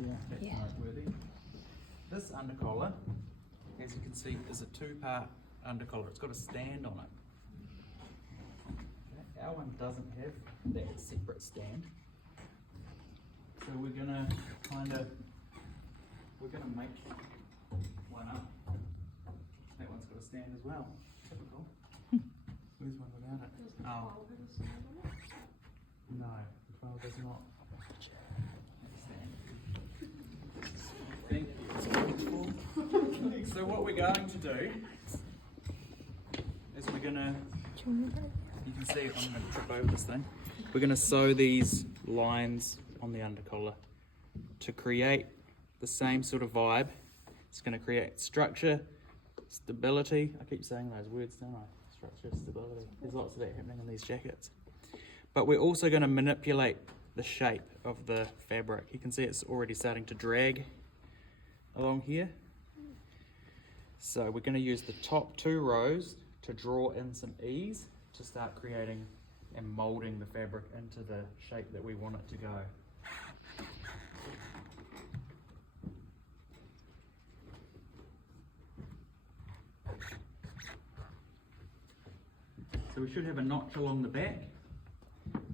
That's Yeah. noteworthy. This undercollar, as you can see, is a two-part undercollar. It's got a stand on it. Okay, our one doesn't have that separate stand. So we're gonna make one up. That one's got a stand as well. Typical. Where's one without it? Oh. No, the 12 does not. Thank you. So what we're going to do is we're gonna, you can see I'm gonna trip over this thing. We're gonna sew these lines on the undercollar to create the same sort of vibe. It's gonna create structure, stability. I keep saying those words, don't I? Structure, stability. There's lots of that happening in these jackets. But we're also gonna manipulate the shape of the fabric. You can see it's already starting to drag along here. So we're going to use the top 2 rows to draw in some ease to start creating and moulding the fabric into the shape that we want it to go. So we should have a notch along the back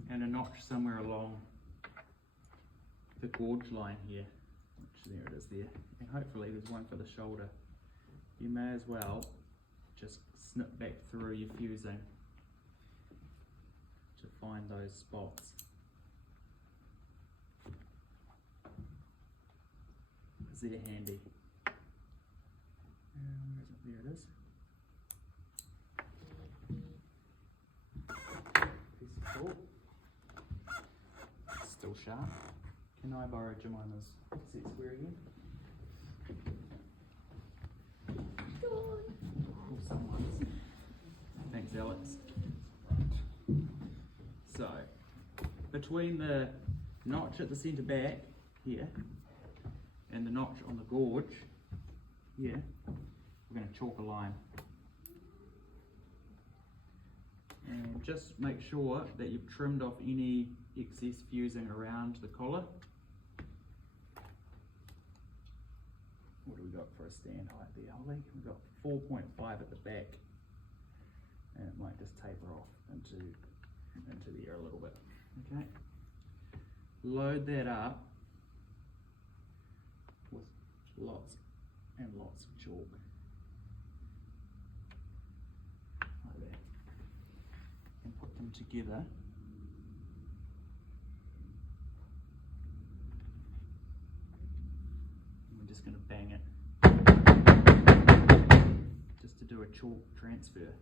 and a notch somewhere along the gorge line here. There it is there, and hopefully there's one for the shoulder. You may as well just snip back through your fusing to find those spots. Because they're handy. Where is it? There it is. Piece of cord. Still sharp. Can I borrow Jemima's set square again? Oh, someone's. Thanks, Alex. Right. So, between the notch at the centre back here and the notch on the gorge here, we're going to chalk a line. And just make sure that you've trimmed off any excess fusing around the collar. What do we got for a stand height there, Holly? We've got 4.5 at the back, and it might just taper off into the air a little bit. Okay, load that up with lots and lots of chalk, like that, and put them together. We're just going to bang it just to do a chalk transfer.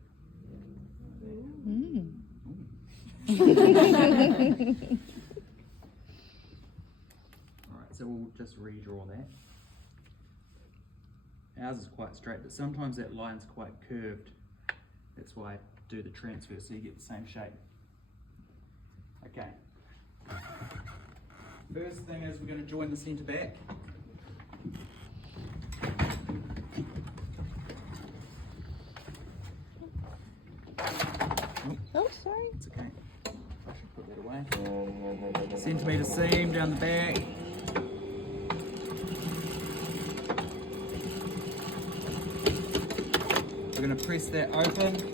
Alright, so we'll just redraw that. Ours is quite straight, but sometimes that line's quite curved. That's why I do the transfer, so you get the same shape. Okay. First thing is we're going to join the centre back. Oh, sorry. It's okay. I should put that away. Centimetre seam down the back. We're going to press that open.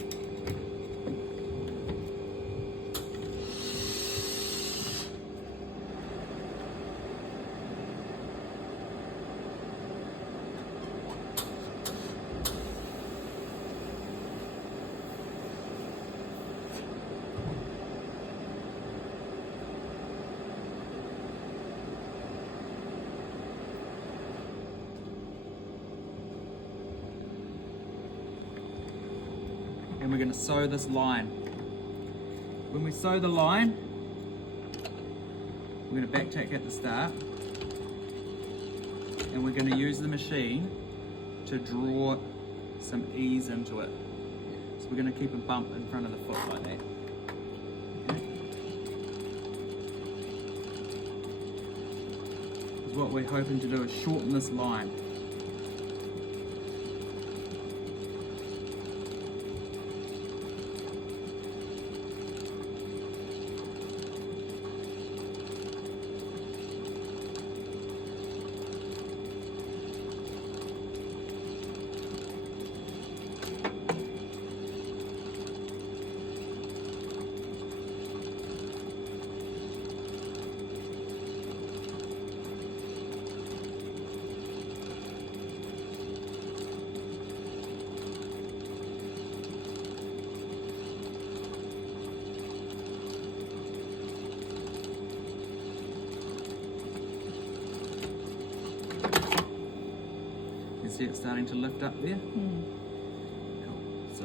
And we're going to sew this line. When we sew the line, we're going to back tack at the start, and we're going to use the machine to draw some ease into it. So we're going to keep a bump in front of the foot like that. Okay? Because what we're hoping to do is shorten this line. see it starting to lift up there? Cool. So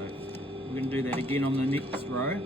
we're going to do that again on the next row.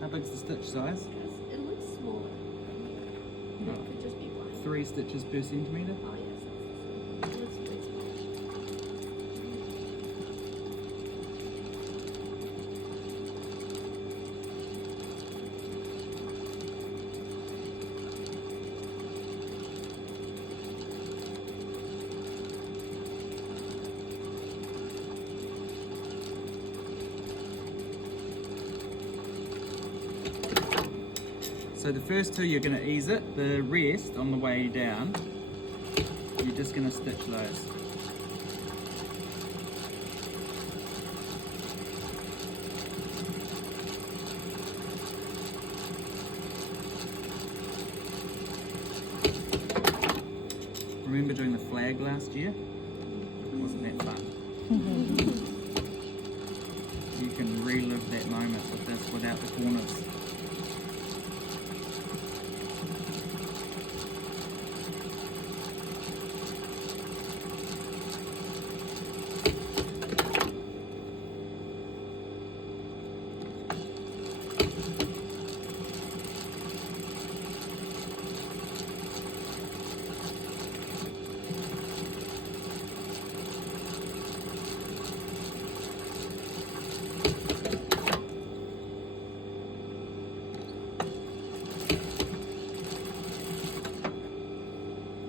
How big's the stitch size? It looks smaller. No. It could just be one. 3 stitches per centimetre. Oh yes, that's the same. It looks way smaller. So the first 2 you're going to ease it, the rest on the way down, you're just going to stitch those. Remember doing the flag last year? Wasn't that fun? You can relive that moment with this without the corners.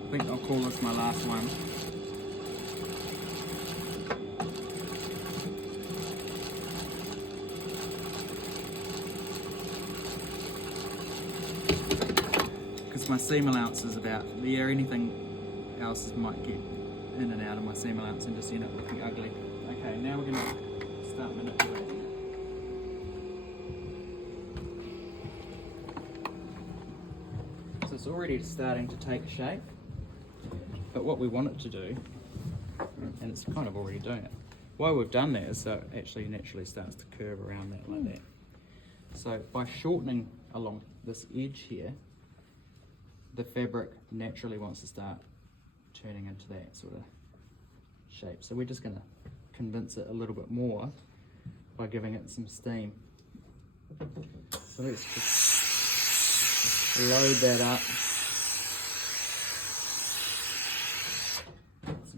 I think I'll call this my last one. Because my seam allowance is about there, anything else might get in and out of my seam allowance and just end up looking ugly. Okay, now we're going to start manipulating. So it's already starting to take shape. But what we want it to do, and it's kind of already doing it, why we've done that is so it actually naturally starts to curve around that like that. So by shortening along this edge here, the fabric naturally wants to start turning into that sort of shape. So we're just going to convince it a little bit more by giving it some steam. So let's just load that up.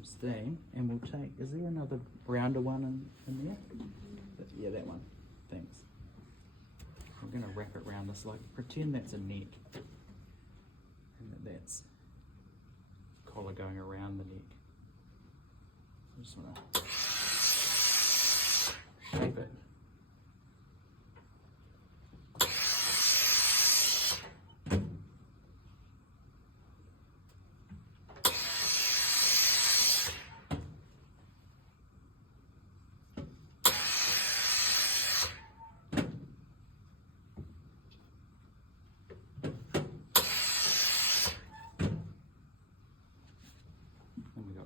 Steam, and we'll take, is there another rounder one in there? Yeah, that one, thanks. We're going to wrap it around this, like pretend that's a neck and that's collar going around the neck. I just want to shape it.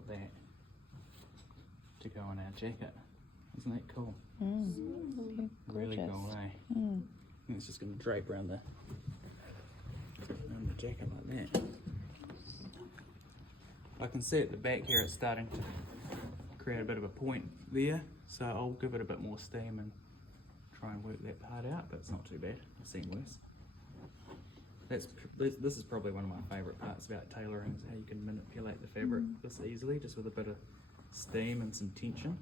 That to go on our jacket. Isn't that cool? Really cool, eh? And it's just going to drape around the jacket like that. I can see at the back here it's starting to create a bit of a point there, so I'll give it a bit more steam and try and work that part out, but it's not too bad. I've seen worse. This is probably one of my favourite parts about tailoring, is how you can manipulate the fabric this easily, just with a bit of steam and some tension.